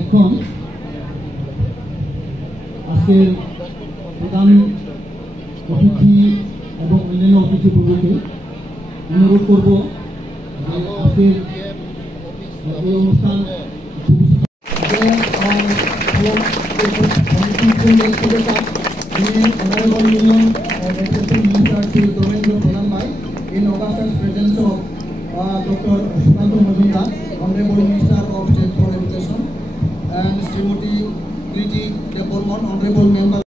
এখন আজকের প্রধান অতিথি এবং অন্যান্য অতিথিবৃন্দকে অনুরোধ করব আজকের এই অনুষ্ঠান Honorable Union Executive Minister Sri Dharmendra Pradhan Bhai, in august presence of Dr. Sukanta Majumdar, Honorable Minister of State for Education, and Srimati Kriti Debormon, Honorable Member.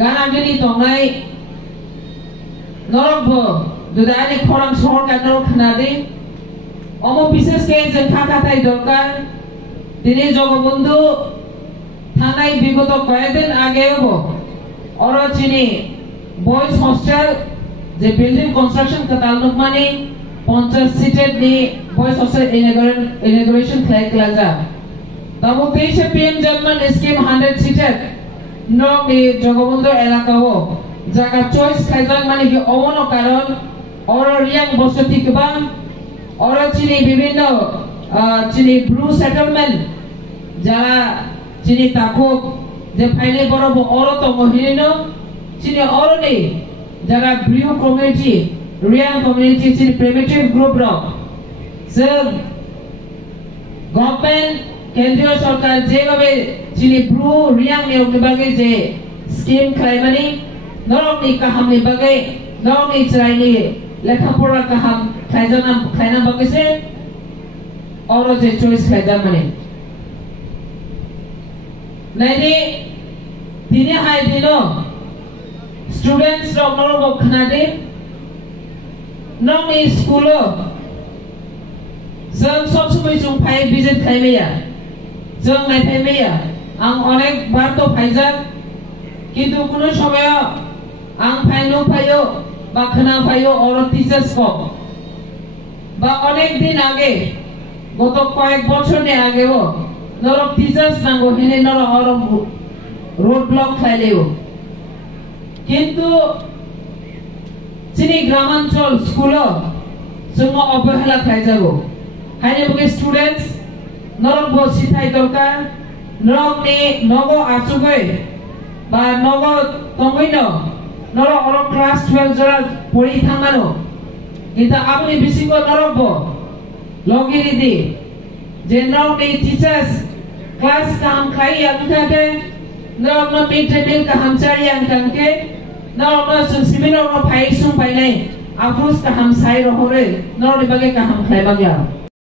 Ganagiri tongai norokbo dudani khorang sorkar norok khnadi omo bises ke je thakatai dorkar dini jogobondhu thanai bigoto koyedin ageo oro chini boys hostel je building construction ka taluk mani 50 seated ni boys hostel inauguration khlai klaja tabo 23 PM German scheme 100 seated Nok di Jogobondho elakao jaga choice khaijak mani ki omono karon oro riang bosoti kebang oro chini bibinno chini blue settlement jara chini takuk je phaile borobo oro to mohirino chini oro ni jara blue community riang community chini primitive group ro so government কেন্দ্রীয় সরকার যেভাবে যিনি blue Reang নিয়োগ বিভাগে যে scheme খাইমানি নরকনি কাহামনি বাগে নরকনি চাইনি লেখাপড়া কাহাম খাইনা বাগেছে অরো যে চয়েস খাইদা মানে নাইনি তিনি হাই দিনো স্টুডেন্টস রক নরক খানাদে নরকনি স্কুলো जों सब समय जों फाइ भिजिट खाइमेया जों नायफाइमेया आं अनेक बार तो फाइजाक किन्तु कुनो समय आं फाइनो फाइयो बा खोना फाइयो और टीचार्स को बा अनेक दिन आगे गत कয়েক বছরनि আগেও नरक टीचार्स नांगो हेने नर और रोड ब्लॉक खाइलेও किन्तु चिनि ग्रामांचल स्कुलो जों अबहेला खाइजागो हाइने बगे स्टूडेंट्स नरक बसि थाइ दरकार नरक नि नगो आचुगै बा नगो तंगैनो नर और क्लास 12 जरा पढि थांगानो किन्तु आपनि बिसिंगो नरक ब लगिरि दि जे नरक नि टीचर्स क्लास काम खाइ आंखाके नरक न मिड डे मिल का हमचारि आंखाके नरक न सुसिमिनो न फाइ सुं फाइनाय आफुस का हम साइ रहरे नरक नि बगे का हम खाइ बाग्या